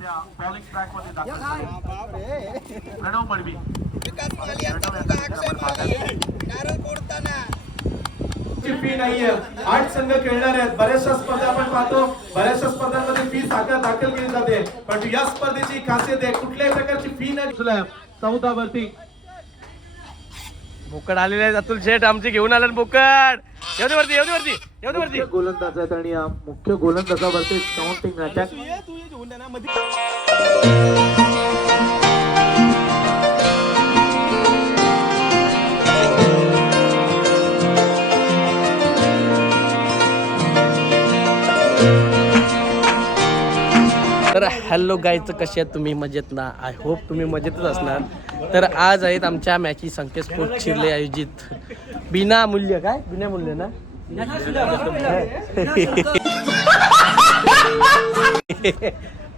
त्या bowling track मध्ये दाखल प्रणव मडवी फी नाहीये 8 संघ खेळणार आहेत. बऱ्याचशा स्पर्धा आपण पाहतो, बऱ्याचशा स्पर्धांमध्ये फी दाखल केली जाते, पण या स्पर्धेची खासियत आहे कुठल्याही प्रकारची फी नाही. 14 वरती बोकड आलेले आहेत अतुल शेठ आमचे घेऊन आले बोकड. वरती गोलंदाज आहेत आणि मुख्य गोलंदाजावरती काउंटिंग अटॅक. तर हॅलो गाईचं कसे आहेत तुम्ही? मजेत ना? आय होप तुम्ही मजेतच असणार. तर आज आहेत आमच्या मॅची संकेत स्पोर्ट्स शिरले आयोजित बिना मूल्य ना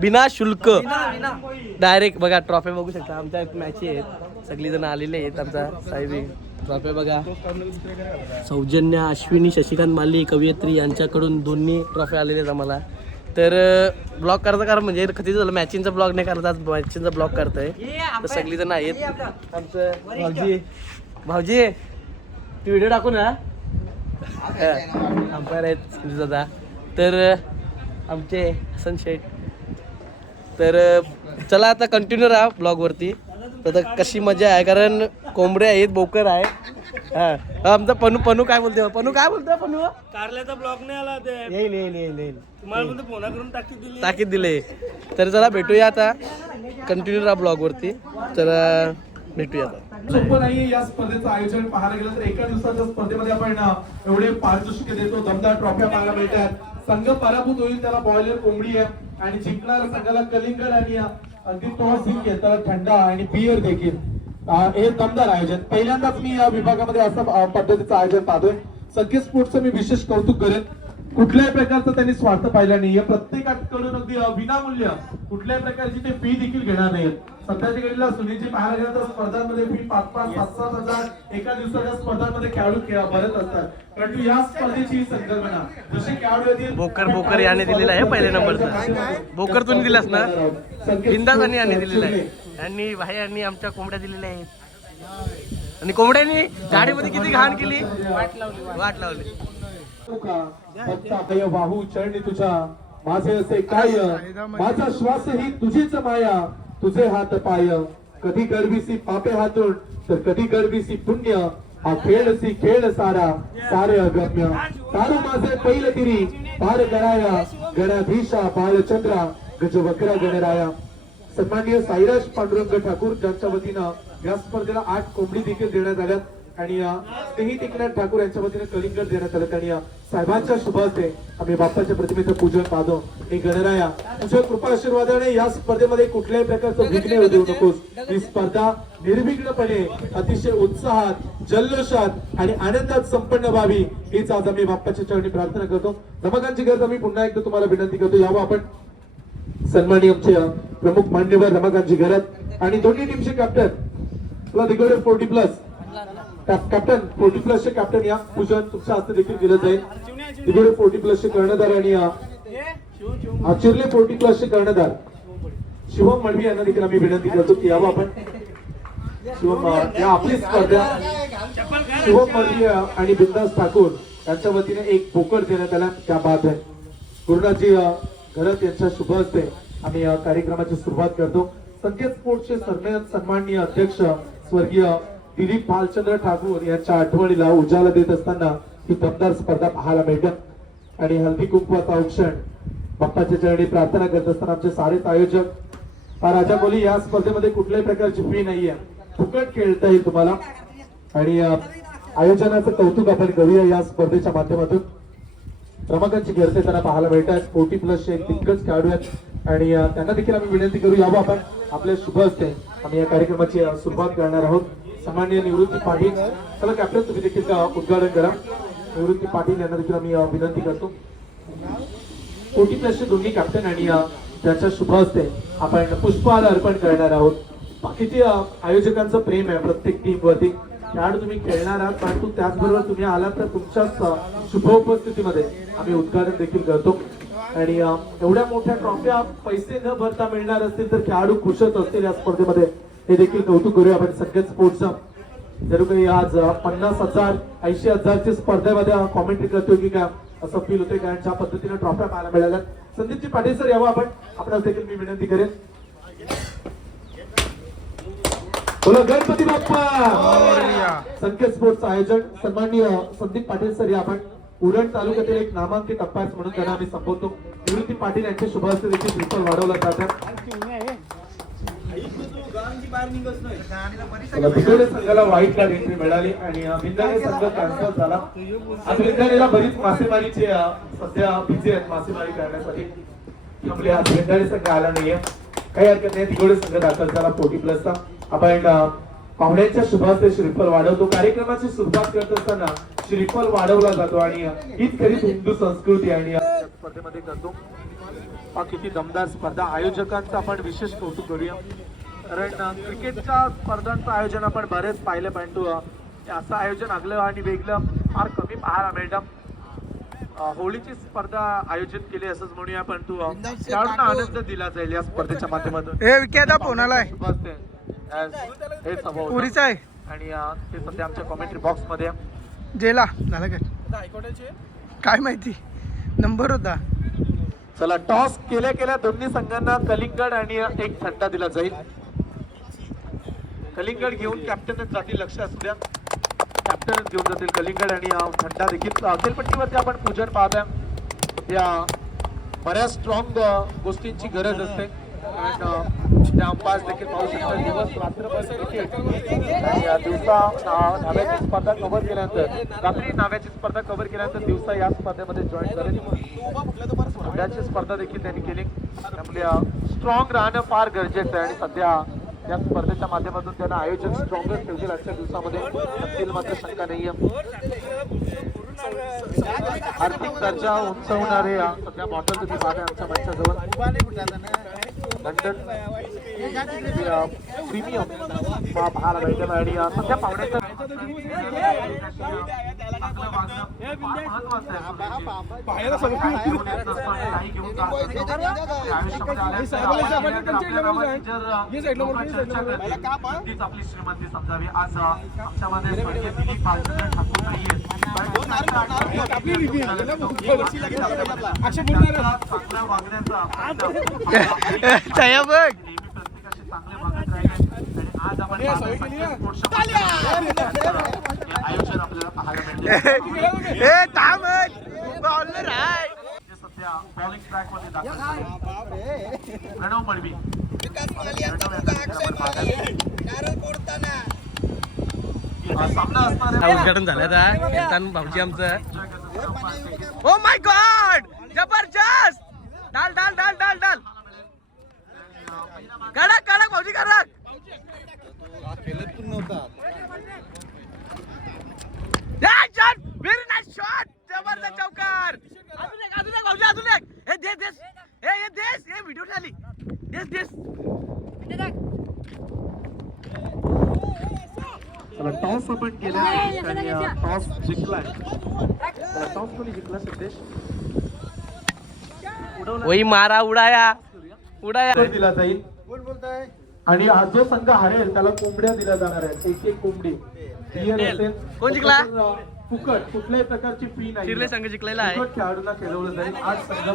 बिना शुल्क डायरेक्ट बघा ट्रॉफी बघू शकता. आमच्या मॅची आहेत, सगळी जण आलेले आहेत. आमचा साहेब ट्रॉफी बघा, सौजन्य अश्विनी शशिकांत माली कवयित्री यांच्याकडून दोन्ही ट्रॉफी आलेले आहेत आम्हाला. तर ब्लॉग करायचं कारण म्हणजे कधी झालं मॅचिंगचा ब्लॉग नाही करत, आज मॅचिंगचा ब्लॉग करतोय. तर सगळी जण आहेत. आमचं भाऊजी तू व्हिडिओ टाकू ना, अंपायर आहेत दादा. तर आमचे हसन शेठ. तर चला आता कंटिन्यू राहा ब्लॉगवरती. तर कशी मजा आहे, कारण कोंबडे आहेत, बोकर आहे. हा आमचा पनू काय बोलतोय? पनू कारल्याचा ब्लॉग नाही आला ते. येईल तुम्हाला पण फोन करून ताकीद दिले. तर चला भेटूया आता, कंटिन्यू राहा ब्लॉगवरती. चला भेटूया आता. सोपं नाही या स्पर्धेचं आयोजन पाहायला गेलं तर. एका दिवसाच्या स्पर्धेमध्ये आपण एवढे पारितोषिके देतो, दमदार ट्रॉफ्या पाहायला मिळतात. संघ पराभूत होईल त्याला बॉयलर कोंबडी आहे, आणि जिंकणाऱ्या संघाला कलिंगड आणि अगदी टॉस घेताना थंडा आणि बियर देखील. हे दमदार आयोजन पहिल्यांदाच मी या विभागामध्ये असं पद्धतीचं आयोजन पाहतोय. संकेत स्पोर्ट्सचं मी विशेष कौतुक करेन. कुठल्याही प्रकारचा त्यांनी स्वार्थ पाहिला नाहीये. प्रत्येकाकडून अगदी विनामूल्य कुठल्याही प्रकारची ते फी देखील घेणार नाहीत. सध्याच्या घडीला सुनीलची पाहायला गेलं तर स्पर्धांमध्ये फी 5-5, 7-7 हजार एका दिवसाच्या स्पर्धांमध्ये खेळाडू भरत असतात. परंतु या स्पर्धेची ही संकल्पना जसे खेळाडू बोकर याने दिलेला आहे पहिल्या नंबरचा. बोकर तुम्ही दिलास ना, बिंदास याने दिलेला आहे. आणि भाई यांनी आमच्या कोंबड्या दिलेल्या आहेत, आणि कोंबड्यांनी गाडीमध्ये किती घाण केली, वाट लावली. वाहू चरणी तुझ्या माझे असे काय, माझा श्वास ही तुझीच माया, तुझे हात पाय. कधी गरवीसी पापे हातून तर कधी गरवीसी पुण्य. हा खेळसी खेळ सारा सारे अगम्य. तारू माझे पैल तिरी पार गणाया, गणाधीशा बालचंद्रा गजवक्रा गणराया. सन्माननीय साईराज पांडुरंग ठाकूर ज्यांच्या वतीनं या स्पर्धेला 8 कोंबडी देखील देण्यात आल्यात, आणि स्नेही टेकनाथ ठाकूर यांच्या वतीने कलिंगड देण्यात आलं. आणि साहेबांच्या शुभ हस्ते आम्ही बाप्पाच्या प्रतिमेचं पूजन पाहतो. हे गणराया तुझ्या कृपा आशीर्वादाने या स्पर्धेमध्ये कुठल्याही प्रकारचं विघ्न देऊ नकोस. ही स्पर्धा निर्विघ्नपणे अतिशय उत्साहात, जल्लोषात आणि आनंदात संपन्न व्हावी हीच आज आम्ही बाप्पाच्या चरणी प्रार्थना करतो. रमाकांतची गरज आम्ही पुन्हा एकदा तुम्हाला विनंती करतो, यावं आपण. सन्माननीय आमचे प्रमुख मान्यवर रमाकांतजी घरात आणि दोन्ही टीमचे कॅप्टन दिगोडे 40+ कॅप्टन 40+ चे कॅप्टन या पूजन तुमच्या हस्ते देखील केलं जाईल. दिगोडे 40+ चे कर्णधार आणि चिरले 40+ चे कर्णधार शिवम मडवी यांना देखील आम्ही विनंती करतो की यावं आपण. शिवम या आपली स्पर्धा शिवम मडवी आणि बिंदास ठाकूर यांच्या वतीने एक बोकड देण्यात आला. त्या बाद आहे गुरुनाथजी घरात यांच्या शुभ हस्ते आम्ही या कार्यक्रमाची सुरुवात करतो. संकेत स्पोर्ट्सचे सन्माननीय अध्यक्ष स्वर्गीय दिलीप भालचंद्र ठाकूर यांच्या आठवणीला उजाला देत असताना ही दमदार स्पर्धा पाहायला मिळते. आणि हल्दी कुंकवाचा औक्षण बाप्पाच्या चरणी प्रार्थना करत असताना आमचे सारेच आयोजक राजा कोहली या स्पर्धेमध्ये कुठल्याही प्रकारची फी नाहीये, फुकट खेळता येईल तुम्हाला. आणि आयोजनाचं कौतुक आपण करूया या स्पर्धेच्या माध्यमातून. रमाकांतची घरते त्यांना पाहायला मिळतात. 40+ एक दिग्गज खेळाडू आहेत, आणि त्यांना देखील आम्ही विनंती करू यावं आपण. आपल्या शुभ हस्ते आम्ही या कार्यक्रमाची सुरुवात करणार आहोत. सामान्य निवृत्ती पाटील, चला कॅप्टन तुम्ही देखील उद्घाटन करा. निवृत्ती पाटील यांना देखील आम्ही विनंती करतो. 40+ चे दोन्ही कॅप्टन आणि त्यांच्या शुभ हस्ते आपण पुष्पहार अर्पण करणार आहोत. बाकीचे आयोजकांचं प्रेम आहे प्रत्येक टीम वरती. खेळाडू तुम्ही खेळणार आहात, परंतु त्याचबरोबर तुम्ही आलात तर तुमच्याच शुभ उपस्थितीमध्ये आम्ही उद्घाटन देखील करतो. आणि एवढ्या मोठ्या ट्रॉफ्या पैसे न भरता मिळणार असतील तर खेळाडू खुशच असतील या स्पर्धेमध्ये, हे देखील कौतुक करूया आपण संकेत स्पोर्ट्सचं. जरूर काही आज 50,000 80,000ची स्पर्धेमध्ये कॉमेंट्री करतोय की काय असं फील होते, कारण ज्या पद्धतीने ट्रॉफ्या पाहायला मिळाल्या. संदीपजी पाटील सर यावं आपण, आपल्याला देखील मी विनंती करेन. बोलो गणपती बाप्पा. संकेत स्पोर्ट्सचं आयोजन सन्माननीय संदीप पाटील सर या आपण उरण तालुक्यातील एक नामांकित अंपायर म्हणून त्यांना आम्ही संबोधतो. निवृत्ती पाटील यांच्या शुभ हस्ते देखील श्रीफळ वाढवलं जातं. भिगवणे संघाला व्हाईट कार्ड एंट्री मिळाली आणि विंदाणे संघ ट्रान्सफर झाला. आज विंदाणेला बरीच मासेमारीचे सध्या बिझी आहेत मासेमारी करण्यासाठी, त्यामुळे आज विंदाणे संघ आला नाहीये. काही हरकत नाही, भिगवणे संघ दाखल झाला 40+चा. आपण पाहुण्यांच्या शुभ हस्ते श्रीफळ वाढवतो. कार्यक्रमाची सुरुवात करत असताना श्रीफळ वाढवला जातो आणि हीच खरी हिंदू संस्कृती आणि स्पर्धेमध्ये करतो. किती दमदार स्पर्धा. आयोजकांचं आपण विशेष कौतुक करूया, कारण क्रिकेटच्या स्पर्धांचं आयोजन आपण बरेच पाहिलं, परंतु असं आयोजन आगलं आणि वेगळं फार कमी पाहायला मिळतं. होळीची स्पर्धा आयोजित केली असंच म्हणूया, परंतु खेळाडूंना आनंद दिला जाईल या स्पर्धेच्या माध्यमातून. पुरीचा आहे आणि ते सध्या आमच्या कॉमेंट्री बॉक्स मध्ये जेला झालं काय माहिती नंबर होता. चला, टॉस केल्या दोन्ही संघांना कलिंगड आणि एक थंडा दिला जाईल. कलिंगड घेऊन कॅप्टनच जातील, लक्ष असू द्या, कॅप्टनच घेऊन जातील कलिंगड आणि थंडा देखील. अखेलपट्टीवरती आपण पूजन पाहूया. त्या बऱ्याच स्ट्रॉंग गोष्टींची गरज असते, कारण त्या अंपायर्स देखील पाहू शकतात दिवस रात्रभर दिवसा नाव्याची स्पर्धा कव्हर केल्यानंतर, रात्री नाव्याची स्पर्धा कव्हर केल्यानंतर दिवसा या स्पर्धेमध्ये जॉईन करेल. उड्याची स्पर्धा देखील त्यांनी केली, त्यामुळे स्ट्रॉंग राहणं फार गरजेचं आहे आणि सध्या या स्पर्धेच्या माध्यमातून त्यांना आयोजक स्ट्रॉंगच ठेवतील आजच्या दिवसामध्ये, असतील मात्र शंका नाहीये. आर्थिक दर्जा उंचावणारे सध्या मॉडेल तुम्ही पाहता आमच्या मंचाजवळ लंडन प्रीमियम पाहायला भेटेल आणि सध्या पाहुण्याचं आपली श्रीमंती समजावी. आज आमच्यामध्ये स्वर्गीय दिलीप बालचंद्र ठाकूर नाहीये, चांगल्या वागण्याचा प्रत्येकाशी चांगले वागत राहिले आणि आज आपण आयोजन आपल्याला पाहायला मिळते. सध्या बॉलिंग ट्रॅक मध्ये दाखल प्रणव मळवी. उद्घाटन झालं भाऊजी आमचं. ओ माय गॉड, जबरदस्त. डाल डाल डाल डाल डाल कडक कडक भाऊजी कडक. व्हेरी नाईस शॉट, जबरदस्त चौकार. अजून एक भाऊजी, अजून एक. हे देश हे देश हे व्हिडिओ झाली. देश देश. टॉस आपण केला आणि टॉस जिंकलाय. टॉस कोणी जिंकला सिद्धेश? वही मारा, उडाया उडाया दिला जाईल आणि हा जो संघ हारेल त्याला कोंबड्या दिल्या जाणार आहेत, एक कोंबडी. कोण जिंकला? फुकट, कुठल्याही प्रकारची फी नाही. शिरले संघ जिंकलेला आहे. खेळाडूंना खेळवलं जाईल. 8 संघ,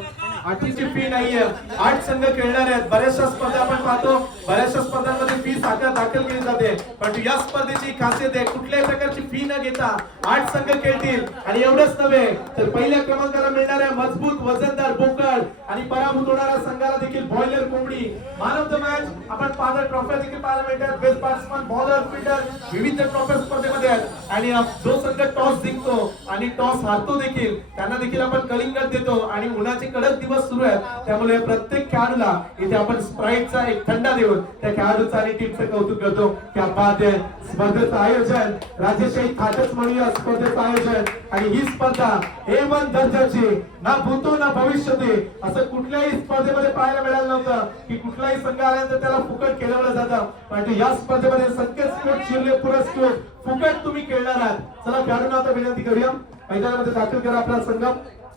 8ची फी नाहीये, 8 संघ खेळणार आहेत. बऱ्याचशा स्पर्धा आपण पाहतो, बऱ्याचशा स्पर्धांमध्ये फी दाखल केली जाते, पण या स्पर्धेची खासियत आहे कुठल्याही प्रकारची फी न घेता 8 संघ खेळतील. आणि एवढंच नव्हे तर पहिल्या क्रमांकाला मिळणाऱ्या मजबूत वजनदार बोकड आणि पराभूत होणाऱ्या संघाला देखील बॉयलर कोंबडी. मॅन ऑफ द मॅच आपण पाहता, ट्रॉफ्या देखील पाहायला मिळतात. बेस्ट बॅट्समन, बॉलर, फील्डर, विविध ट्रॉफ्या स्पर्धेमध्ये आहेत. आणि जो संघ टॉस जिंकतो आणि टॉस हारतो देखील त्यांना देखील आपण कलिंगड देतो. आणि उन्हाचे कडक दिवस सुरू आहेत, त्यामुळे प्रत्येक खेळाडूला इथे आपण स्प्राईटचा एक थंडा देऊन त्या खेळाडूचं आणि टीमचं कौतुक करतो. क्या बात आहे. स्पर्धेचं आयोजन राजेशाही थाटच म्हणूया स्पर्धेचं आयोजन. आणि ही स्पर्धा A1 दर्जाची, ना भूतो ना भविष्यते असं कुठल्याही स्पर्धेमध्ये पाहायला मिळालं नव्हतं की कुठलाही संघ आल्यानंतर त्याला फुकट खेळवलं जातं, पण या स्पर्धेमध्ये संकेत स्पोर्ट्स शिरले पुरस्कृत फुकट तुम्ही खेळणार आहात. चला खेळाडूंना आता विनंती करूया, मैदानामध्ये दाखल करा आपला संघ.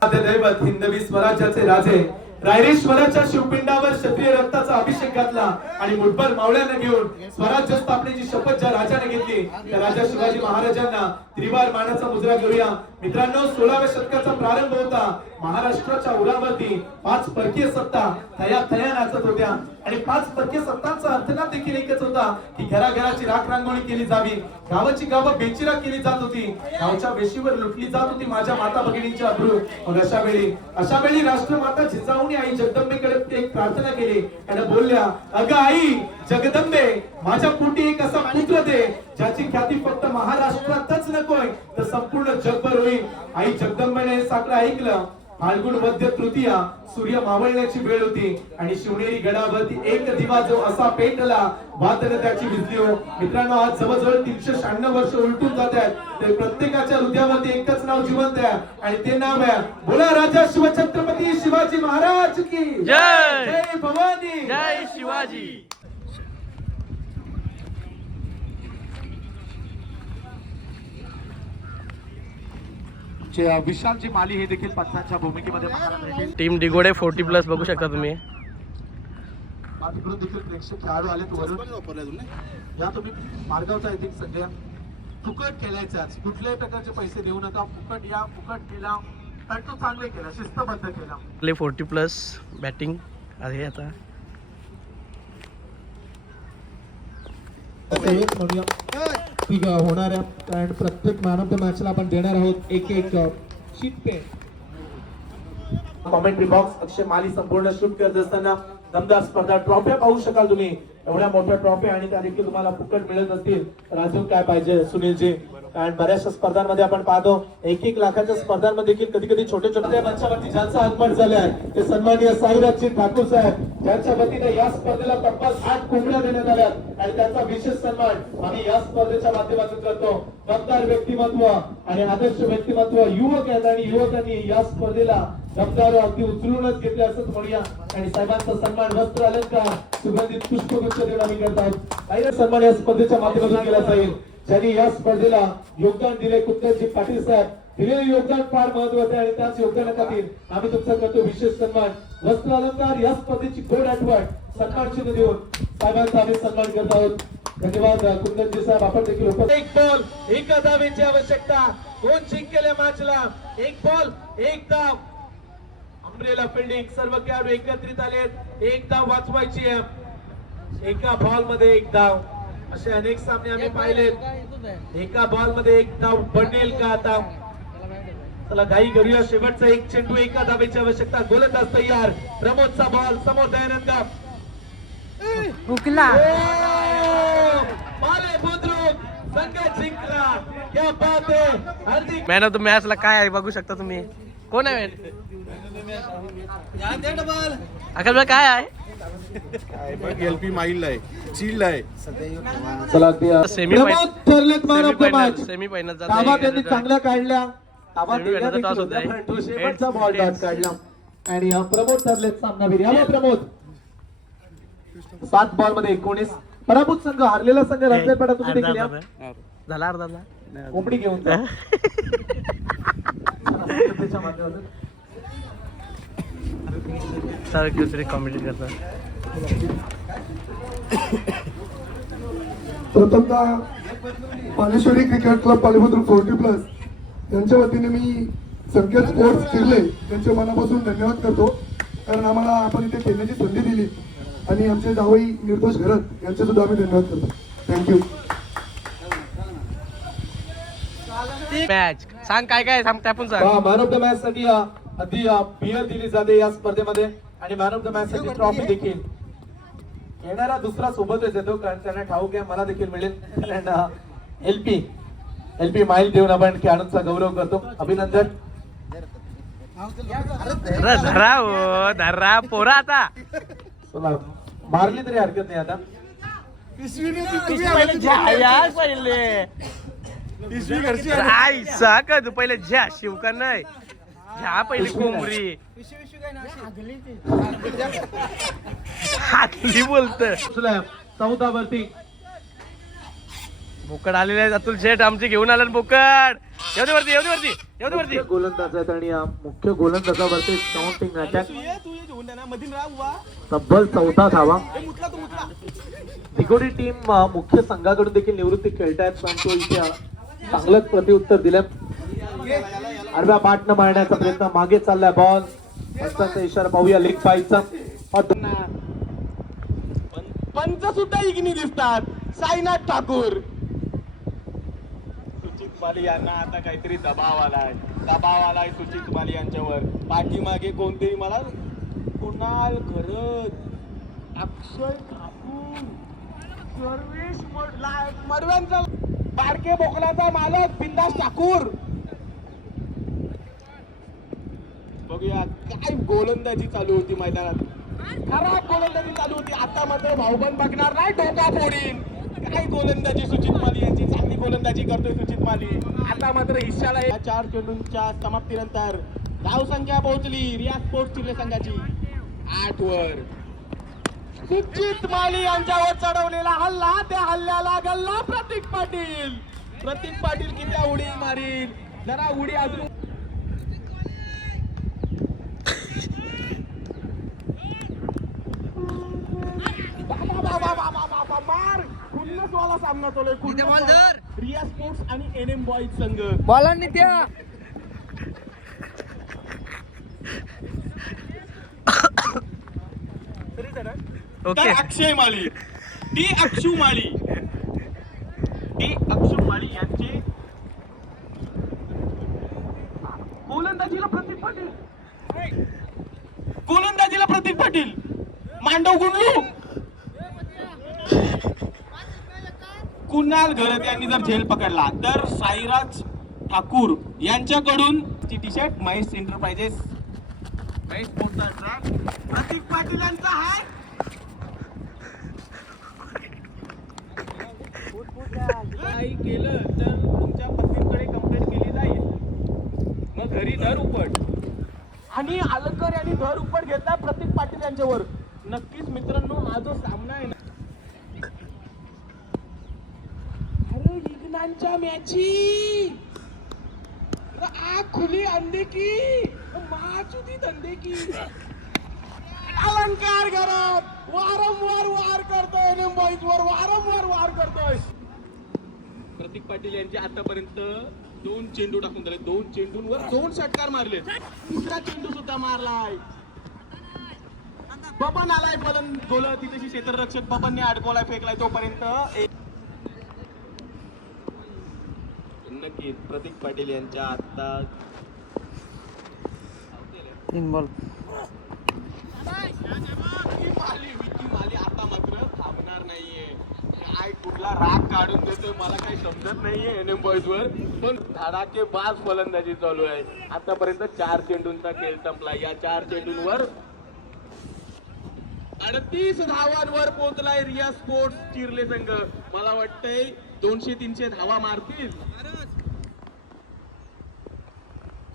दैवत हिंदवी स्वराज्याचे राजे रायरेश्वराच्या शिवपिंडावर क्षत्रिय रक्ताचा अभिषेक घातला आणि मुठभर मावळ्याने घेऊन स्वराज्य स्थापनेची शपथ ज्या राजाने घेतली त्या राजा शिवाजी महाराजांना त्रिवार मानाचा मुजरा घेऊया. मित्रांनो 16व्या शतकाचा प्रारंभ होता. महाराष्ट्राच्या उरावरती 5 परकीय सत्ता थया नाचत होत्या आणि 5 परकीय सत्तांचा अर्थनाद देखील एकच होता की घराघराची राख रांगोळी केली जावी, गावाची गावं बेचिरा केली जात होती, गावच्या वेशीवर लुटली जात होती माझ्या माता भगिनींची अब्रू. मग अशा वेळी राष्ट्रमाता जिजाऊने आई जगदंबेकडे एक प्रार्थना केली आणि बोलल्या, अगं आई जगदंबे, माझ्या पोटी एक असा पुत्र दे ज्याची ख्याती फक्त महाराष्ट्रातच नकोय तर संपूर्ण जगभर होईल. आई जगदंबेने हे साकडं ऐकलं. फाल्गुन मध्य तृतीया सूर्य मावळण्याची वेळ होती आणि शिवनेरी गडावरती एक दिवा जो असा पेटला वातन त्याची विजली हो. मित्रांनो आज जवळजवळ 396 वर्ष उलटून जात आहेत तर प्रत्येकाच्या हृदयावरती एकच नाव जिवंत आहे आणि ते नाव आहे बोला राजा शिवछत्रपती शिवाजी महाराज की जय. जय भवानी जय शिवाजी. विशालजी माली हे देखील पंचांच्या भूमिकेमध्ये पाहायला मिळतील. टीम डिगोडे 40+ बघू शकता तुम्ही. तिकडून देखील प्रेक्षक खेळाडू आलेत वरून. या तुम्ही मार्गावचा आय थिंक सध्या फुकट केल्याचाच कुठल्याही प्रकारचे पैसे देऊ नका. फुकट केला तर तो चांगले केला, शिस्तबद्ध केला. आपले 40+ बॅटिंग आहे आता. म्हणूया ती होणाऱ्या कारण प्रत्येक मॅन ऑफ द मॅचला आपण देणार आहोत एक शीट पेन. कॉमेंट्री बॉक्स अक्षय माली संपूर्ण शूट करत असताना दमदार स्पर्धा ट्रॉफ्या पाहू शकाल तुम्ही. एवढ्या मोठ्या ट्रॉफ्या आणि त्या देखील तुम्हाला फुकट मिळत असतील तर अजून काय पाहिजे सुनीलजी. कारण बऱ्याचशा स्पर्धांमध्ये आपण पाहतो 1-1 लाखाच्या स्पर्धांमध्ये देखील कधी कधी छोटे छोटे मंचावरती ज्यांचा आगमन झाले आहे ते सन्माननीय साईराजजी ठाकूर साहेब ज्यांच्या वतीने या स्पर्धेला तब्बल 8 कोंबड्या देण्यात आल्या आणि त्यांचा विशेष सन्मान आम्ही या स्पर्धेच्या माध्यमातून करतो. दमदार व्यक्तिमत्व आणि आदर्श व्यक्तिमत्व युवक आहेत आणि युवकांनी या स्पर्धेला दमदार अगदी उचलूनच घेतले असंच म्हणूया आणि साहेबांचा सन्मान वस्त्र अलंकार सुगंधित पुष्पगुच्छ देऊन आम्ही करत आहोत. साईराज सन्मान या स्पर्धेच्या माध्यमातून केला जाईल. ज्यांनी या स्पर्धेला योगदान दिले कुत्तरजी पाटील साहेब दिलेले योगदान फार महत्वाचे आहे आणि त्याच योगदानाखातीर आम्ही तुमचा करतो विशेष सन्मान वस्त्र अलंकार. या स्पर्धेची गोड आठवण सन्मान चिन्ह देऊन साहेबांचा आम्ही सन्मान करत आहोत. धन्यवाद कुंदनजी साहेब. आपण देखील उपस्थित. एक बॉल एका धावेची आवश्यकता. कोण जिंकेल या मॅचला? एक बॉल एक धाव. अम्ब्रेला फिल्डिंग सर्व खेळाडू एकत्रित आलेत. एक धाव वाचवायची आहे. एका बॉल मध्ये एक धाव. असे अनेक सामने आम्ही पाहिलेत. एका बॉल मध्ये एक धाव बनेल का आता? चला घाई करूया. शेवटचा एक चेंडू एका धावेची आवश्यकता. गोलंदाज तयार. प्रमोदचा बॉल समोर दयानंद हुकला माले बुद्रुक संघ जिंकला. क्या बात है. हार्दिक मॅन ऑफ द मॅच ला काय आहे बघू शकता तुम्ही. कोण आहे अकल काय आहे? एलपी माईल आहे चिल्ड आहे. चला सेमी ठरलेत man of the match. Semi final ताबा त्यांनी चांगल्या काढल्या. ताबा Semi-final चा toss होता आहे. तो शेवटचा बॉल डॉट काढला आणि प्रमोद ठरलेत सामनावीर. या प्रमोद 7 बॉल मध्ये 19. पराभूत संघ हारलेला संघ रंजनपेठा तुम्ही देखील या. झाला अर्धा कोंबडी घेऊन जा. सारे दुसरे कॉमेडी करतात. प्रथमतः पालेश्वरी क्रिकेट क्लब पालेभद्र 40+ यांच्या वतीने मी संकेत स्पोर्ट्स किर्ले यांच्या मनापासून धन्यवाद करतो. कारण आम्हाला आपण इथे खेळण्याची संधी दिली आणि आमचे जावई निर्दोष घरत यांचे सुद्धा आम्ही धन्यवाद करतो. थँक्यू. मॅच सांग काय काय सांग त्यापून सांग. मॅन ऑफ द मॅच साठी आधी बियर दिली जाते या स्पर्धेमध्ये आणि मॅन ऑफ द मॅच साठी ट्रॉफी देखील येणारा दुसरा सोबतच येतो कारण त्यांना ठाऊक आहे मला देखील मिळेल. कारण एलपी माईल देऊन आपण खेळाडूंचा गौरव करतो. अभिनंदन. धरा हो धरा पोरा आता चला मारली तरी हरकत नाही आता. पहिले आईचा का तू पहिले झ्या शिवका नाही झ्या पहिले कोंबरी हातली बोलत. 14 वरती बोकड आलेले आहेत. अतुल शेठ आमचे घेऊन आला बोकड. येऊ दे वरती येऊ दे वरती मुख्य गोलंदाज आहेत आणि या मुख्य गोलंदाजावरती काउंटिंग अटॅक तब्बल 4था धावा. दिगोडी टीम मुख्य संघाकडून देखील निवृत्ती खेळतायत, परंतु इथे चांगलंच प्रत्युत्तर दिलं. आडव्या बाटनं मारण्याचा प्रयत्न, मागे चाललाय बॉल, पंचांचा इशारा पाहूया लेग पायचा. पंच सुद्धा इग्नी दिसतात. साईनाथ ठाकूर, सुचित माली यांना आता काहीतरी दबाव आलाय सुचित माली यांच्यावर. पाठीमागे कोणतेही मला कुणाल घरत, अक्षय ठाकूर, सर्वेश मडव्यांचा बारके बोकलाचा मालक बिंदास ठाकूर. बघूया काय गोलंदाजी चालू होती मैदानात, खराब गोलंदाजी चालू होती. आता मात्र भाऊबंद बघणार नाही, डोका फोडीन. काय गोलंदाजी सुचित माली यांची, चांगली गोलंदाजी करतोय सुचित माली. आता मात्र हिश्याला 4 चेंडूंच्या समाप्तीनंतर धावसंख्या पोहोचली रियाज स्पोर्ट्स चिर्ले संघाची 8 वर. सुचित माली यांच्यावर चढवलेला हल्ला, त्या हल्ल्याला गल्ला प्रतीक पाटील. प्रतीक पाटील किती उडी मारील, जरा उडी अजून. मार खुन्नस वाला सामना चालू आहे. रिया स्पोर्ट्स आणि एनएम बॉईज संघ. बॉलांनी त्या तर अक्षय माली, डी अक्षू माली यांचे गोलंदाजीला प्रतीक पाटील, मांडव गुंडलू. कुणाल घरत यांनी जर झेल पकडला तर साईराज ठाकूर यांच्याकडून ची T shirt Mahesh enterprises, Mahesh स्पोर्ट्सचा ट्रॅक प्रतीक पाटील यांचा आहे. काही केलं तर तुमच्या पत्नीकडे कंप्लेंट केली जाईल, मग घरी धर उपट. आणि अलकर यांनी धर उपट घेतला प्रतीक पाटील यांच्यावर. नक्कीच मित्रांनो हा जो सामना आहे ना, अरे इग्नांच्या मॅची आग खुली अंधे की माचुदी धंदे की. अलंकार करत वारंवार वार करतोय, नेमबाईज वर वारंवार वार करतोय. प्रतीक पाटील यांचे आतापर्यंत 2 चेंडू टाकून झाले, 2 चेंडूंवर 2 षटकार मारले. तिसरा चेंडू सुद्धा मारलाय. बबन आलाय गोल तिथे क्षेत्ररक्षक बबनने अडकवलाय, फेकलाय तोपर्यंत. नक्कीच प्रतीक पाटील यांच्या आता 3 बॉल. विकी माली आता मात्र थांबणार नाहीये. काय कुठला राग काढून देतोय मला काही समजत नाहीये एनएम बॉईज वर, पण धडाकेबाज फलंदाजी चालू आहे. आतापर्यंत 4 चेंडूंचा खेळ संपला. या 4 चेंडूंवर 38 धावांवर पोहोचलाय रिया स्पोर्ट्स चिर्ले संघ. मला वाटतंय 200-300 धावा मारतील.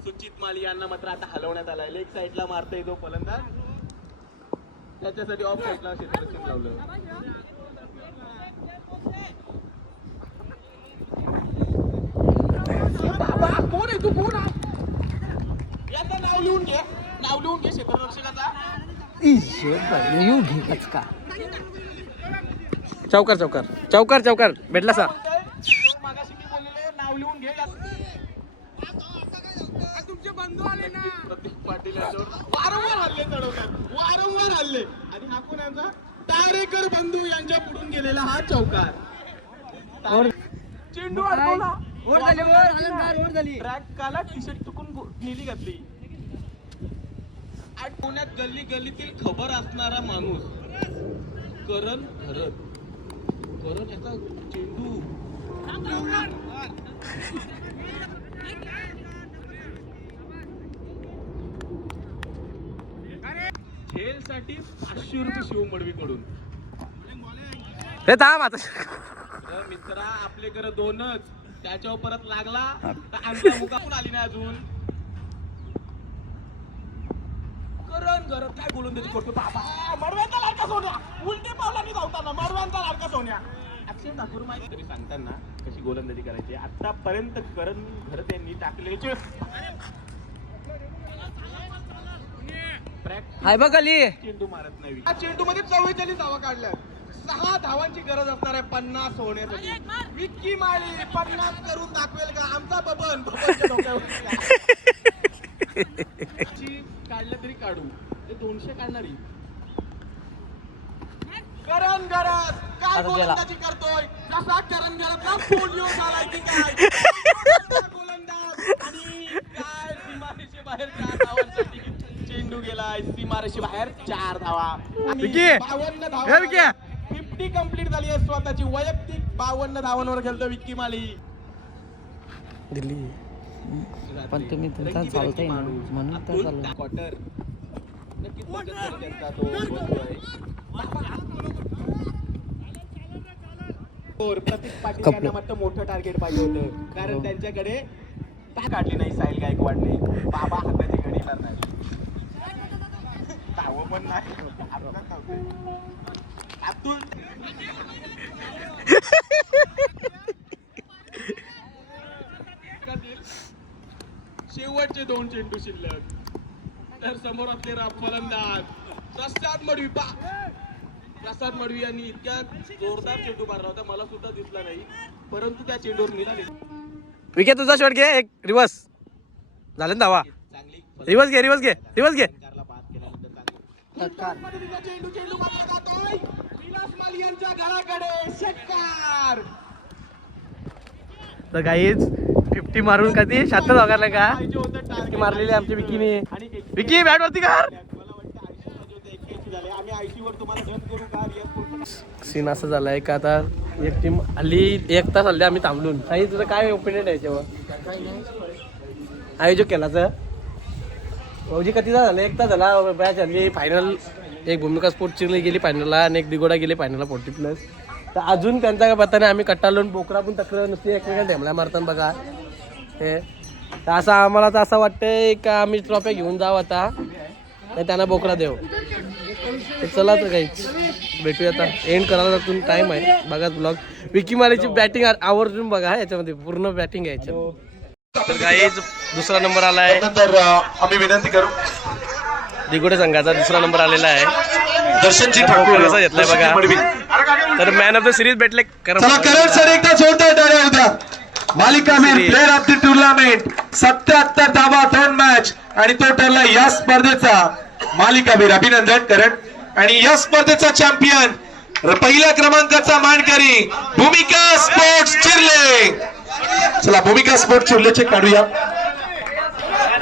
सुचित माली यांना मात्र आता हलवण्यात आलाय. लेग साईडला मारतोय जो फलंदाज, त्याच्यासाठी ऑफ साईडला क्षेत्ररक्षण लावलं. बाबा कोण आहे तू, कोण आहे याचं नाव लिहून घे क्षेत्ररक्षकाचा. येऊ घे का चौकार भेटला सा. मागाशी मी बोललेलो नाव लिहून घे. तुमचे बंधू आले ना, प्रतीक पाटील यांच्यावर वारंवार हल्ले चढवतात, वारंवार हल्ले. आणि हा कोण यांचा तारेकर बंधू यांच्या पुढून गेलेला हा चौकार. चेंडू अडकवला, ट्रॅक काला, टी शर्ट चुकून नेली घातली. पुण्यात गल्ली गल्लीतील खबर असणारा माणूस करण घरत. करण याचा चेंडू झेल साठी 500 रुपये शिव मडवीकडून. हे थांब आता. मित्रा आपल्याकडे 2च, त्याच्यावर परत लागला तर आणखी मुकापून आली नाही अजून. करण घरत काय गोलंदाजी करतो बाबा. मडव्यांचा लाडका सोन्या उलटी पावलांनी धावताना, मडव्यांचा लाडका सोन्या. अक्षय ठाकूर माहिती तरी सांगताना कशी गोलंदाजी करायची. आतापर्यंत करण घरत यांनी टाकले हाय बघ खाली. चेंडू मारत नाही. या चेंडू मध्ये 44 धावा काढल्या. 6 धावांची गरज असणार आहे 50 होण्यासाठी. विक्की माळी 50 करून दाखवेल का आमचा बबन? बबनच्या डोक्यावर काढलं तरी काढू, ते 200 काढणारी. करण घरात काय गोलंदाजी करतोय, जसा करण घरातला पोलिओ झालाय की काय गोलंदाज. आणि काय सीमारेषे बाहेर 4 धावांसाठी चेंडू गेलाय. सीमारेषे बाहेर 4 धावा. 52 धावा. 50 कंप्लीट झाली आहे स्वतःची वैयक्तिक. 52 धावांवर खेळतो विक्की माली. दिल्ली पण तुम्ही चालताय म्हणून तर चालू. क्वार्टर नक्कीच बचत करेल त्यांचा तो बोलतोय. प्रतीक पाटील यांना मात्र मोठं टार्गेट पाहिजे होतं, कारण त्यांच्याकडे काढली नाही साहिल गायकवाडने. बाबा हाताची घडी नाही, धाव पण नाही. अतुल शेवटचे 2 चेंडू शिल्लक. तर समोर असलेला फलंदाज प्रसाद मडवी. प्रसाद मडवी यांनी इतक्या जोरदार चेंडू मारला होता, मला सुद्धा दिसला नाही, परंतु त्या चेंडूवर निघाले. विकेट तुझा शॉट घे. एक रिवर्स झालं ना धावा. चांगली रिवर्स घे, रिवर्स घे, रिवर्स घे. कारला बाद केल्यानंतर चांगलं चेंडू मारला जातोय विलास माली यांच्या घराकडे. षटकार. तर गाईज 50 मारून कधी 76 वगैरे का पाहिजे होतं टार्गेट मारलेली आमच्या विकीने. आणि विकी बॅट वरती कर. मला वाटतं 80 पाहिजे होते, 81 झाले. आम्ही 80 वर तुम्हाला रन करू का? रियाज कोणतं सीन असं झालाय का आता एक टीम हल्ली 1 तास हल्ली आम्ही थांबलून. काही तुझं काय ओपिनियन आहे याच्यावर? आयोजक केला तर भाऊजी किती तास झालं? 1 तास झाला मॅच हल्ली. फायनल एक भूमिका स्पोर्ट चिरली गेली फायनलला आणि एक दिगोडा गेली फायनलला 40+. तर अजून त्यांचा काय पत्ता नाही. आम्ही कट्टाळून बोकरा पण तक्रार नुसती एकमेकाला ढेमल्या मारताना बघा हे. तर असं आम्हाला तर असं वाटतंय का आम्ही ट्रॉफ्या घेऊन जाऊ आता, नाही त्यांना बोकरा देऊ. तर चला तर काही भेटूया आता. एंड करायला जातून टाइम आहे. बघा ब्लॉग. विकी मालीची बॅटिंग आवर्जून बघा, याच्यामध्ये पूर्ण बॅटिंग आहे याच्यात. तर गाईज दुसरा नंबर आलाय. नंतर आम्ही विनंती करू दिगोडे संघाचा दुसरा नंबर आलेला आहे. दर्शनजी कसा घेतलाय बघा. तर मॅन ऑफ द सिरीज भेटले. चला करण सर एकदा जोरदार टाळ्या होत्या. मालिकावीर प्लेअर ऑफ द टुर्नामेंट 77 धावा 2 मॅच आणि तो ठरला या स्पर्धेचा मालिकावीर. अभिनंदन करण. आणि या स्पर्धेचा चॅम्पियन पहिल्या क्रमांकाचा मानकरी भूमिका स्पोर्ट्स चिर्ले. चला भूमिका स्पोर्ट्स चिर्लेचे काढूया.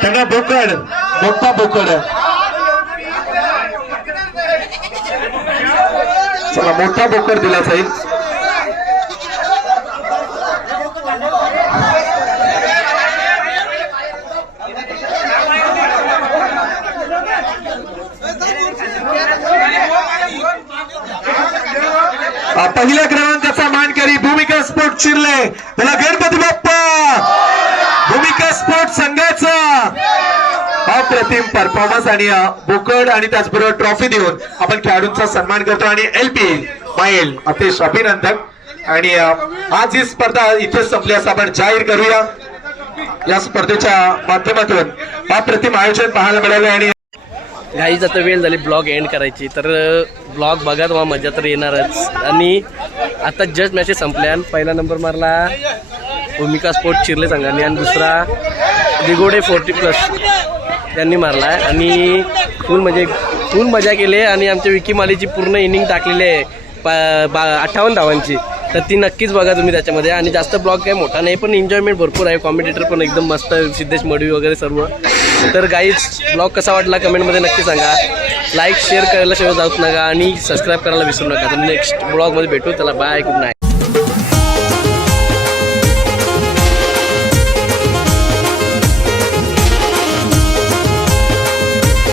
त्यांना बोकड, मोठा बोकड. चला मोठा बोकड दिला जाईल. पहिल्या क्रमांकाचा मानकरी भूमिका स्पोर्ट चिर्ले. त्याला गणपती बाप्पा. भूमिका स्पोर्ट संघाचा अप्रतिम परफॉर्मन्स आणि बोकड आणि त्याचबरोबर ट्रॉफी देऊन आपण खेळाडूंचा सन्मान करतो. आणि LP माईल अतिश अभिनंदन. आणि आज ही स्पर्धा इथे संपली असं आपण जाहीर करूया. या स्पर्धेच्या माध्यमातून अप्रतिम आयोजन पाहायला मिळाले. आणि गाईज आता वेळ झाली ब्लॉग एंड करायची. तर ब्लॉग बघा तुम्हाला मजा तर येणारच. आणि आता जस्ट मॅचेस संपल्या. पहिला नंबर मारला भूमिका स्पोर्ट चिर्ले संघाने आणि दुसरा दिगोडे 40+ त्यांनी मारला आहे. आणि फुल मजा केली. आणि आमच्या विकी मालीची पूर्ण इनिंग टाकलेली आहे 58 धावांची. तर ती नक्कीच बघा तुम्ही त्याच्यामध्ये. आणि जास्त ब्लॉग काही मोठा नाही पण एन्जॉयमेंट भरपूर आहे. कॉमेंटेटर पण एकदम मस्त, सिद्धेश मडवी वगैरे सर्व. तर गाईज ब्लॉग कसा वाटला कमेंटमध्ये नक्की सांगा. लाईक शेअर करायला शिवाय जाऊच नका आणि सबस्क्राईब करायला विसरू नका. तर नेक्स्ट ब्लॉगमध्ये भेटू. चला बाय, गुड नाईट.